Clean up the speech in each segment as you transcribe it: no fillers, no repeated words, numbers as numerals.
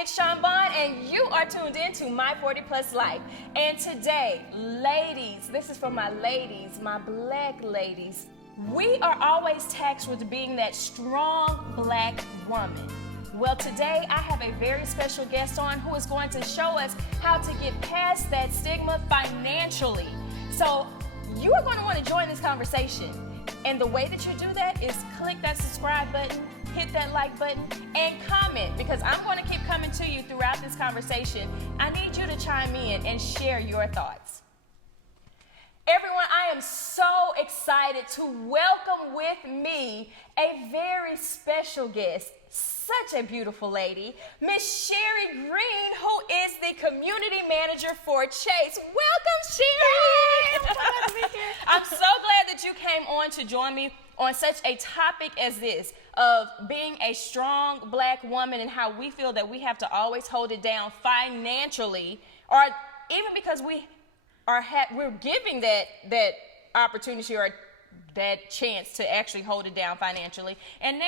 it's Sean Bond, and you are tuned in to My 40 Plus Life. And today, ladies, this is for my ladies, my black ladies. We are always taxed with being that strong black woman. Well, today I have a very special guest on who is going to show us how to get past that stigma financially. So you are going to want to join this conversation. And the way that you do that is click that subscribe button, hit that like button, and comment, because I'm going to keep coming to you throughout this conversation. I need you to chime in and share your thoughts. Everyone, I am so excited to welcome with me a very special guest, such a beautiful lady, Miss Cheri Green, who is the community manager for Chase. Welcome, Cheri! I'm so glad to be here. I'm so glad that you came on to join me on such a topic as this of being a strong black woman and how we feel that we have to always hold it down financially, or even because we're giving that opportunity or that chance to actually hold it down financially. And now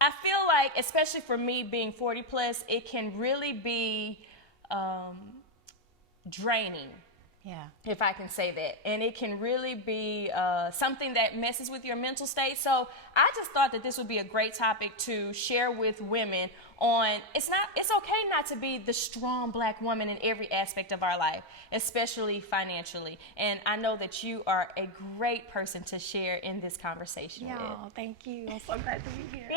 I feel like, especially for me being 40 plus, it can really be draining. Yeah. If I can say that. And it can really be something that messes with your mental state. So I just thought that this would be a great topic to share with women on it's okay not to be the strong black woman in every aspect of our life, especially financially. And I know that you are a great person to share in this conversation with. Thank you. I'm so glad to be here.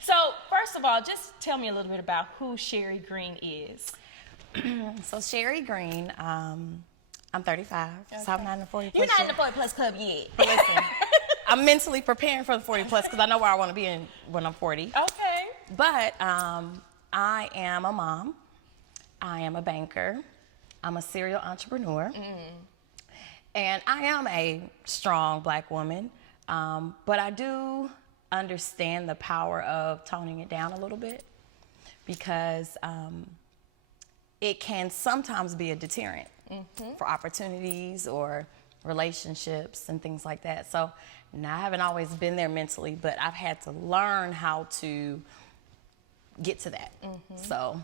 So first of all, just tell me a little bit about who Cheri Green is. So Cheri Green, I'm 35, so I'm not in the 40 plus. You're not in the 40 plus club yet. But listen, I'm mentally preparing for the 40 plus because I know where I want to be when I'm 40. Okay. But I am a mom. I am a banker. I'm a serial entrepreneur. And I am a strong black woman. But I do understand the power of toning it down a little bit, because it can sometimes be a deterrent for opportunities or relationships and things like that. So now I haven't always been there mentally, but I've had to learn how to get to that. So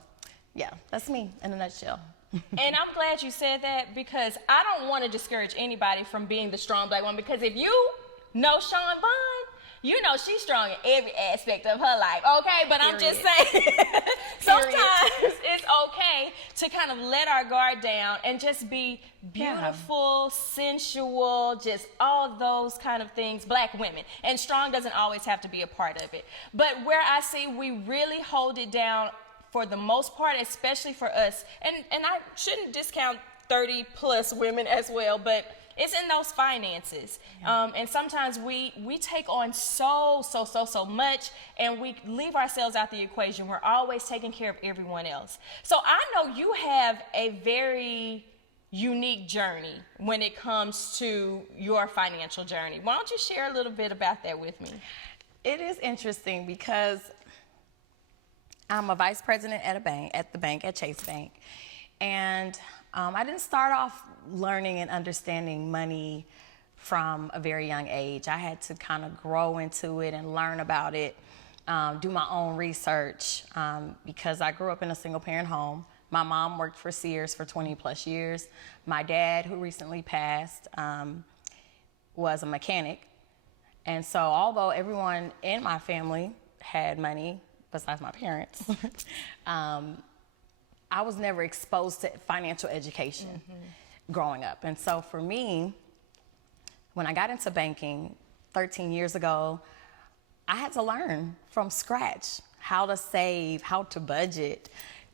yeah, that's me in a nutshell. And I'm glad you said that, because I don't want to discourage anybody from being the strong black woman, because if you know Sean Bond, you know she's strong in every aspect of her life, okay? But I'm just saying, sometimes it's okay to kind of let our guard down and just be beautiful, sensual, just all those kind of things, black women. And strong doesn't always have to be a part of it. But where I see we really hold it down for the most part, especially for us, and I shouldn't discount 30 plus women as well, but it's in those finances. And sometimes we take on so much, and we leave ourselves out the equation. We're always taking care of everyone else. So I know you have a very unique journey when it comes to your financial journey. Why don't you share a little bit about that with me? It is interesting because I'm a vice president at Chase Bank. And I didn't start off learning and understanding money from a very young age. I had to kind of grow into it and learn about it, do my own research, because I grew up in a single parent home. My mom worked for Sears for 20 plus years. My dad, who recently passed, was a mechanic. And so although everyone in my family had money, besides my parents, I was never exposed to financial education growing up. And so for me, when I got into banking 13 years ago, I had to learn from scratch how to save, how to budget,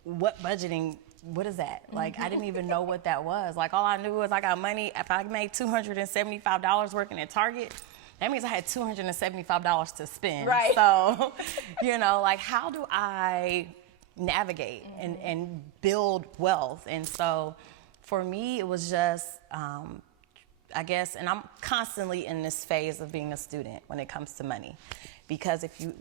what is that? Like, I didn't even know what that was. Like, all I knew was I got money. If I made $275 working at Target, that means I had $275 to spend. Right. So, like, how do I navigate and build wealth? And so for me, it was just, I guess, and I'm constantly in this phase of being a student when it comes to money, because if you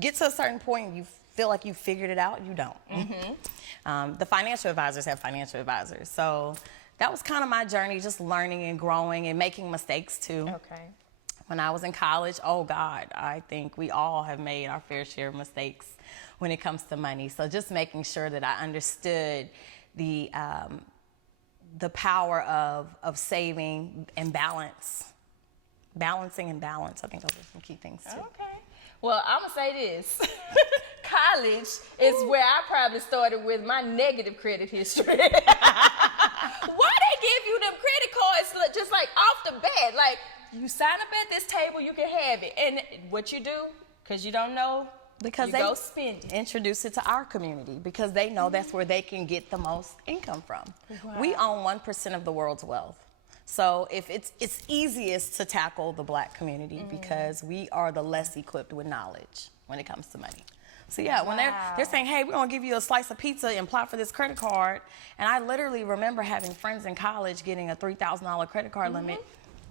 get to a certain point, you feel like you figured it out, you don't. The financial advisors have financial advisors. So that was kind of my journey, just learning and growing and making mistakes too. Okay. When I was in college, oh God, I think we all have made our fair share of mistakes when it comes to money. So just making sure that I understood the power of saving and balancing and balance. I think those are some key things too. Okay. Well, I'm going to say this. College is where I probably started with my negative credit history. Why they give you them credit cards just like off the bat? Like, you sign up at this table, you can have it. And what you do, because you don't know, because they go spend it. Introduce it to our community because they know that's where they can get the most income from. Wow. We own 1% of the world's wealth. So if it's easiest to tackle the Black community because we are the less equipped with knowledge when it comes to money. So yeah, when they're saying, hey, we're gonna give you a slice of pizza and apply for this credit card, and I literally remember having friends in college getting a $3,000 credit card limit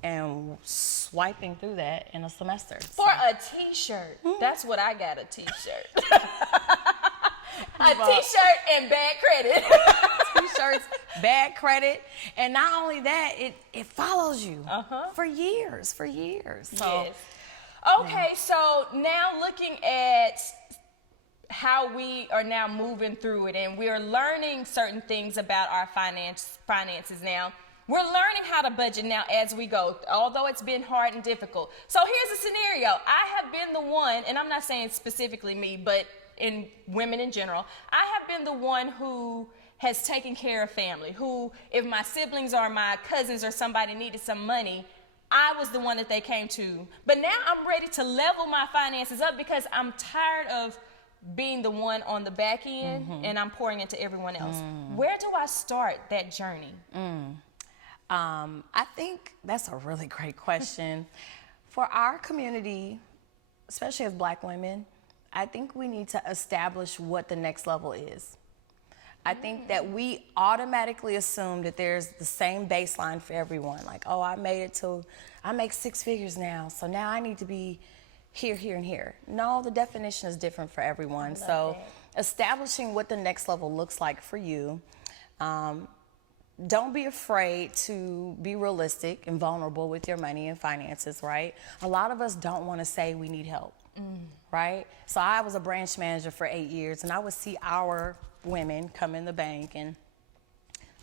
and swiping through that in a semester. For a t-shirt. That's what I got, a t-shirt. A t-shirt and bad credit. T-shirts, bad credit, and not only that, it follows you for years. So, yes. Okay, so now looking at how we are now moving through it, and we're learning certain things about our finances now. We're learning how to budget now as we go, although it's been hard and difficult. So here's a scenario. I have been the one, and I'm not saying specifically me, but in women in general, I have been the one who has taken care of family, who, if my siblings or my cousins or somebody needed some money, I was the one that they came to. But now I'm ready to level my finances up because I'm tired of being the one on the back end and I'm pouring into everyone else. Where do I start that journey? I think that's a really great question. For our community, especially as Black women, I think we need to establish what the next level is. I think that we automatically assume that there's the same baseline for everyone. Like, oh, I make 6 figures now, so now I need to be here, here, and here. No, the definition is different for everyone. So establishing what the next level looks like for you. Don't be afraid to be realistic and vulnerable with your money and finances, right? A lot of us don't want to say we need help, right? So I was a branch manager for 8 years, and I would see our women come in the bank, and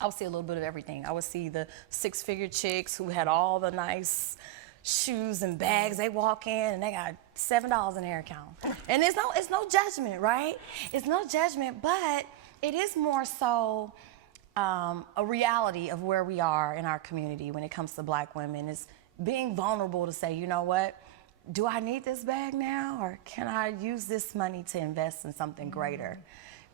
I would see a little bit of everything. I would see the 6-figure chicks who had all the nice shoes and bags. They walk in and they got $7 in their account. And it's no judgment, right? It's no judgment, but it is more so a reality of where we are in our community when it comes to Black women, is being vulnerable to say, you know what, do I need this bag now, or can I use this money to invest in something greater?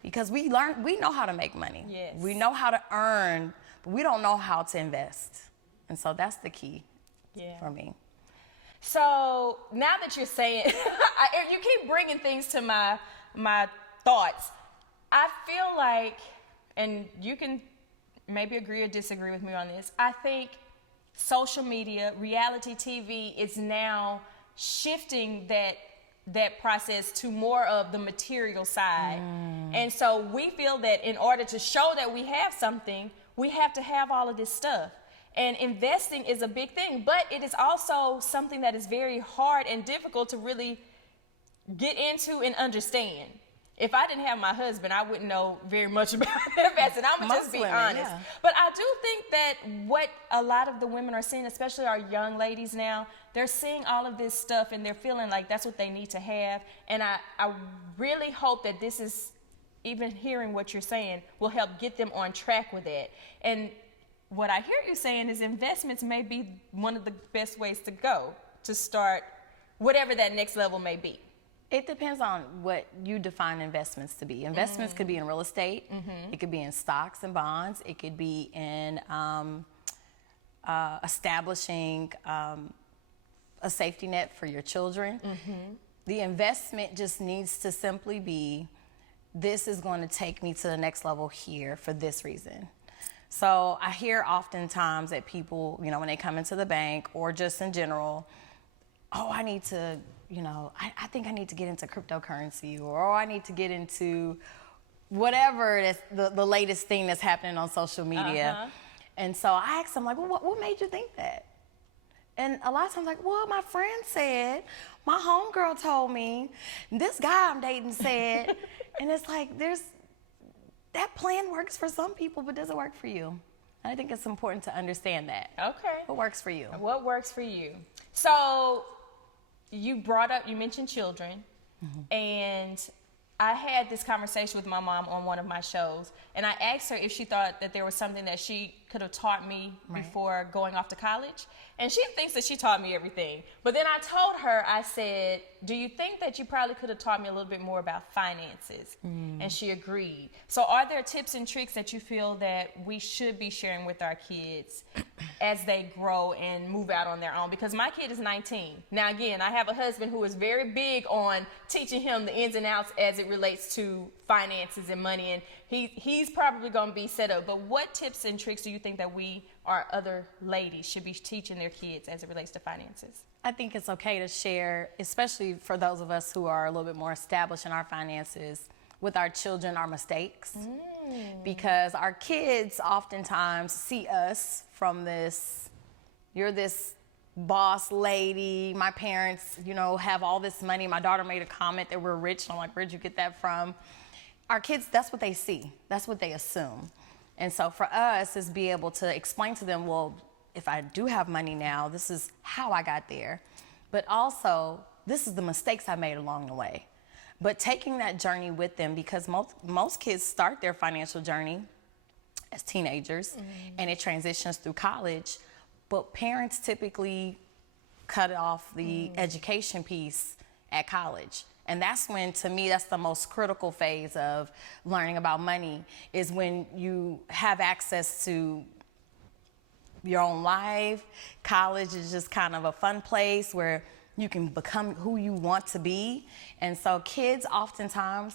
Because we know how to make money. Yes. We know how to earn, but we don't know how to invest. And so that's the key for me. So now that you're saying, you keep bringing things to my thoughts. I feel like, and you can maybe agree or disagree with me on this, I think social media, reality TV is now shifting that process to more of the material side. And so we feel that in order to show that we have something, we have to have all of this stuff. And investing is a big thing, but it is also something that is very hard and difficult to really get into and understand. If I didn't have my husband, I wouldn't know very much about investing. I'm gonna just be honest. But I do think that what a lot of the women are seeing, especially our young ladies now, they're seeing all of this stuff and they're feeling like that's what they need to have. And I really hope that this is, even hearing what you're saying, will help get them on track with that. And what I hear you saying is investments may be one of the best ways to go to start whatever that next level may be. It depends on what you define investments to be. Investments could be in real estate. It could be in stocks and bonds. It could be in establishing a safety net for your children. The investment just needs to simply be, this is going to take me to the next level here for this reason. So I hear oftentimes that people, when they come into the bank or just in general, oh, I need to, I think I need to get into cryptocurrency, or I need to get into whatever that's the latest thing that's happening on social media. And so I asked them, like, well, what made you think that? And a lot of times, like, well, my friend said, my homegirl told me, this guy I'm dating said, And it's like, that plan works for some people, but doesn't work for you. And I think it's important to understand that. Okay. What works for you? What works for you? So you mentioned children, and I had this conversation with my mom on one of my shows, and I asked her if she thought that there was something that she could have taught me before going off to college. And she thinks that she taught me everything. But then I told her, I said, do you think that you probably could have taught me a little bit more about finances? And she agreed. So are there tips and tricks that you feel that we should be sharing with our kids as they grow and move out on their own? Because my kid is 19. Now, again, I have a husband who is very big on teaching him the ins and outs as it relates to finances and money, and he's probably going to be set up. But what tips and tricks do you think that we or other ladies should be teaching their kids as it relates to finances? I think it's okay to share, especially for those of us who are a little bit more established in our finances, with our children, our mistakes. Because our kids oftentimes see us from this, you're this boss lady, my parents, have all this money. My daughter made a comment that we're rich. I'm like, where'd you get that from? Our kids, that's what they see. That's what they assume. And so for us is be able to explain to them, well, if I do have money now, this is how I got there. But also, this is the mistakes I made along the way. But taking that journey with them, because most kids start their financial journey as teenagers, and it transitions through college. But parents typically cut off the education piece at college. And that's when, to me, that's the most critical phase of learning about money, is when you have access to your own life. College is just kind of a fun place where you can become who you want to be. And so kids oftentimes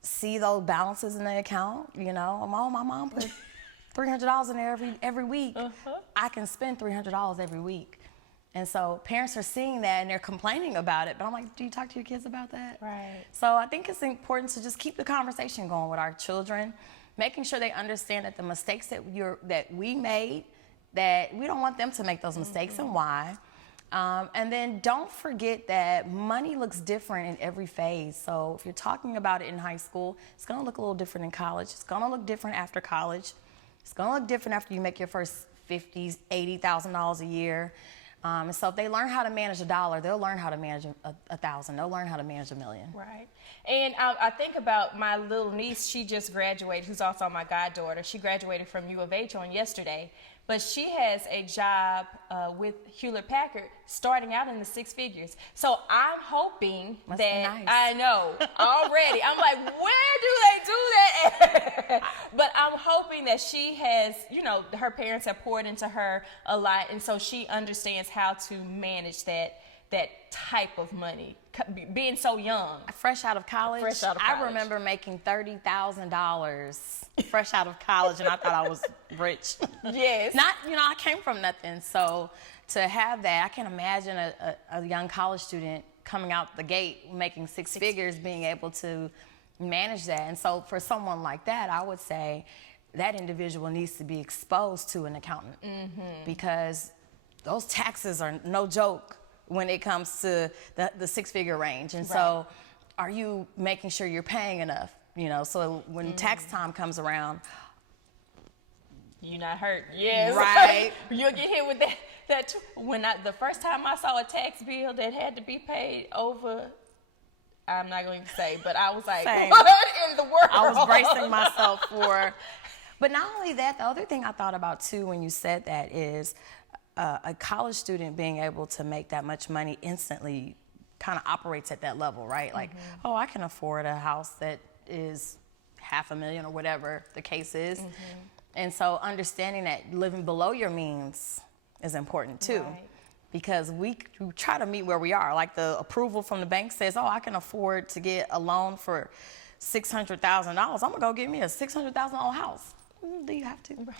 see those balances in the account. Oh, my mom put $300 in there every week. I can spend $300 every week. And so parents are seeing that and they're complaining about it. But I'm like, do you talk to your kids about that? Right. So I think it's important to just keep the conversation going with our children, making sure they understand that the mistakes that we made, that we don't want them to make those mistakes and why. And then don't forget that money looks different in every phase. So if you're talking about it in high school, it's going to look a little different in college. It's going to look different after college. It's going to look different after you make your first $50,000, $80,000 a year. And so if they learn how to manage $1, they'll learn how to manage $1,000. They'll learn how to manage $1 million. Right. And I think about my little niece. She just graduated, who's also my goddaughter. She graduated from U of H on yesterday. But she has a job with Hewlett-Packard starting out in the six figures. So I'm hoping Must that, be nice. I know, already. I'm like, where do they do that? But I'm hoping that she has, her parents have poured into her a lot. And so she understands how to manage that type of money, being so young. Fresh out of college. I remember making $30,000 fresh out of college, and I thought I was rich. Yes. I came from nothing. So to have that, I can imagine a young college student coming out the gate making six figures, being able to manage that. And so for someone like that, I would say that individual needs to be exposed to an accountant, because those taxes are no joke when it comes to the six-figure range. And so are you making sure you're paying enough? So when tax time comes around, you're not hurt. Yes. Right. You'll get hit with that. The first time I saw a tax bill that had to be paid over, I'm not going to say, but I was like, Same. What in the world? I was bracing myself for. But not only that, the other thing I thought about too when you said that is a college student being able to make that much money instantly kind of operates at that level, right? Like, oh, I can afford a house that is $500,000 or whatever the case is. And so understanding that living below your means is important too. Right. Because we try to meet where we are. Like the approval from the bank says, oh, I can afford to get a loan for $600,000. I'm gonna go get me a $600,000 house. Do you have to? Right.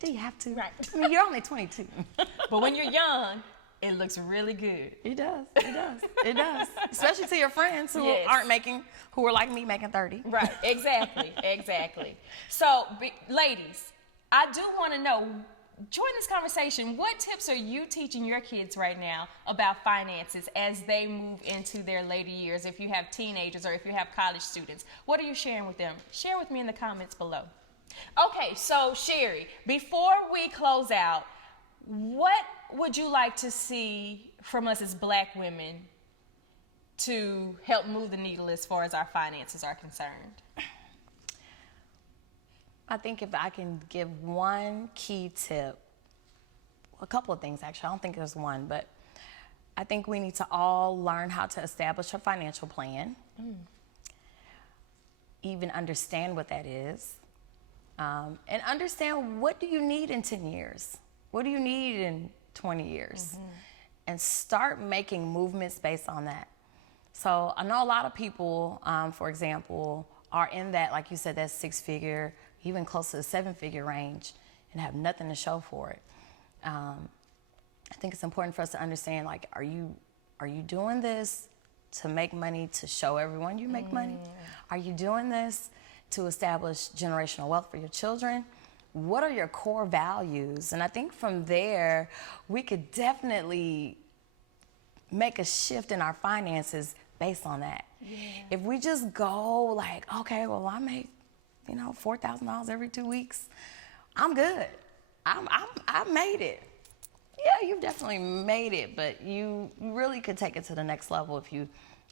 Do you have to? Right. I mean, you're only 22. But when you're young, it looks really good. It does. It does. It does. Especially to your friends who who are like me making 30. Right. Exactly. Exactly. So, ladies, I do want to know, join this conversation. What tips are you teaching your kids right now about finances as they move into their later years? If you have teenagers or if you have college students, what are you sharing with them? Share with me in the comments below. Okay, so Cheri, before we close out, what would you like to see from us as Black women to help move the needle as far as our finances are concerned? I think if I can give one key tip, a couple of things actually, I don't think there's one, but I think we need to all learn how to establish a financial plan, even understand what that is, and understand what do you need in 10 years? What do you need in 20 years? And start making movements based on that. So I know a lot of people, for example, are in that, like you said, that 6-figure, even close to the 7-figure range and have nothing to show for it. I think it's important for us to understand, like, are you doing this to make money to show everyone you make money? Are you doing this to establish generational wealth for your children? What are your core values? And I think from there, we could definitely make a shift in our finances based on that. Yeah. If we just go like, okay, well, I make, $4,000 every 2 weeks, I'm good. I made it. Yeah, you've definitely made it, but you really could take it to the next level if you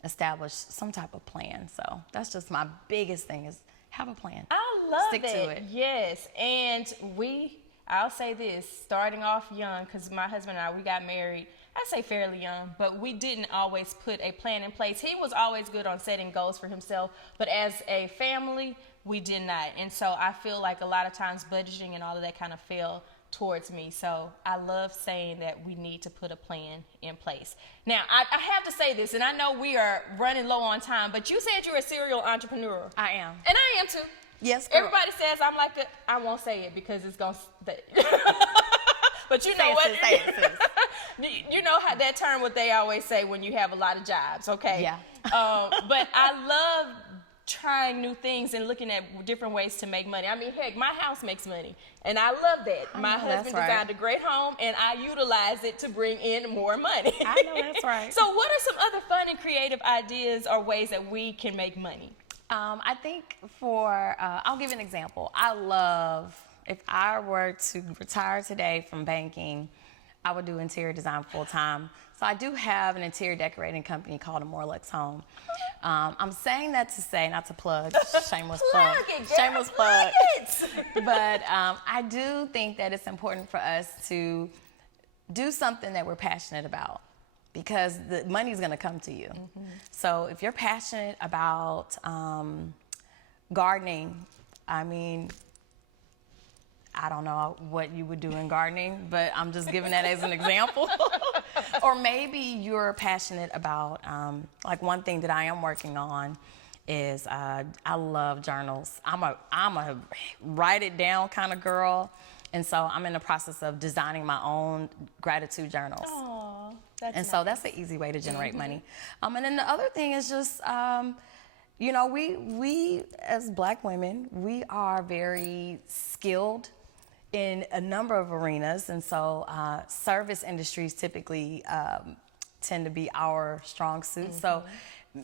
establish some type of plan. So that's just my biggest thing, is have a plan. I love Stick to it. Yes, and I'll say this, starting off young, because my husband and I, we got married, I say fairly young, but we didn't always put a plan in place. He was always good on setting goals for himself, but as a family, we did not. And so I feel like a lot of times budgeting and all of that kind of fell towards me. So I love saying that we need to put a plan in place. Now, I have to say this, and I know we are running low on time, but you said you're a serial entrepreneur. I am. And I am too. Yes, girl. Everybody says I'm like that. I won't say it because it's going to... But you know what? Say it, sis. You know how that term, what they always say when you have a lot of jobs, okay? Yeah. But I love trying new things and looking at different ways to make money. I mean, heck, my house makes money, and I love that. My husband designed a great home, and I utilize it to bring in more money. I know that's right. So what are some other fun and creative ideas or ways that we can make money? I think I'll give an example. I love, if I were to retire today from banking, I would do interior design full time. So I do have an interior decorating company called Amorlex Home. I'm saying that to say, not to plug, shameless plug. Shameless plug. But I do think that it's important for us to do something that we're passionate about, because the money's gonna come to you. So if you're passionate about gardening, I mean, I don't know what you would do in gardening, but I'm just giving that as an example. Or maybe you're passionate about, like one thing that I am working on is I love journals. I'm a write it down kind of girl. And so I'm in the process of designing my own gratitude journals. Aww, that's nice. So that's an easy way to generate money. And then the other thing is just, we as Black women, we are very skilled in a number of arenas, and so service industries typically tend to be our strong suit. So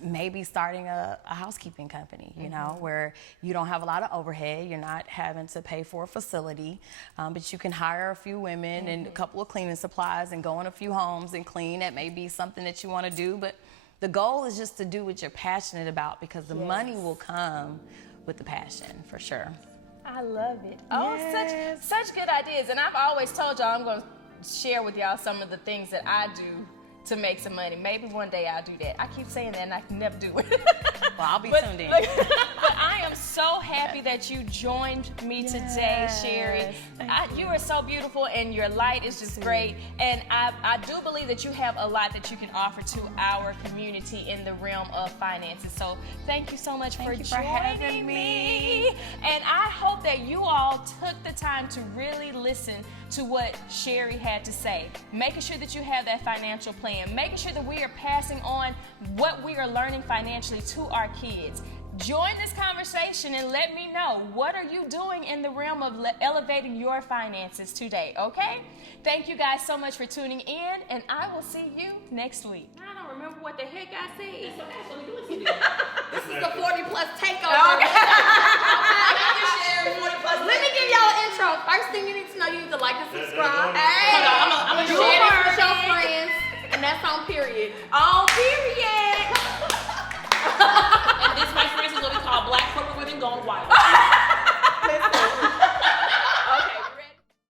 maybe starting a housekeeping company, where you don't have a lot of overhead, you're not having to pay for a facility, but you can hire a few women and a couple of cleaning supplies and go in a few homes and clean. That may be something that you want to do, but the goal is just to do what you're passionate about, because the money will come with the passion, for sure. I love it. Oh, such good ideas. And I've always told y'all I'm going to share with y'all some of the things that I do to make some money. Maybe one day I'll do that. I keep saying that and I can never do it. Well, I'll be tuned in. But I am so happy that you joined me today, Cheri. You are so beautiful, and your light is just great. And I do believe that you have a lot that you can offer to our community in the realm of finances. So thank you so much for joining me. And I hope that you all took the time to really listen to what Cheri had to say. Making sure that you have that financial plan. Making sure that we are passing on what we are learning financially to our kids. Join this conversation and let me know, what are you doing in the realm of elevating your finances today, okay? Thank you guys so much for tuning in, and I will see you next week. I don't remember what the heck I said. So actually, listen. This is a 40 plus takeover. Okay. Cheri, 40 plus. Let me give y'all an intro. First thing you need to know, you need to like and subscribe. Hold on, I'm gonna Share share this this with your friends, and that's on period. on period. And this, my friends, is what we call Black corporate women going white.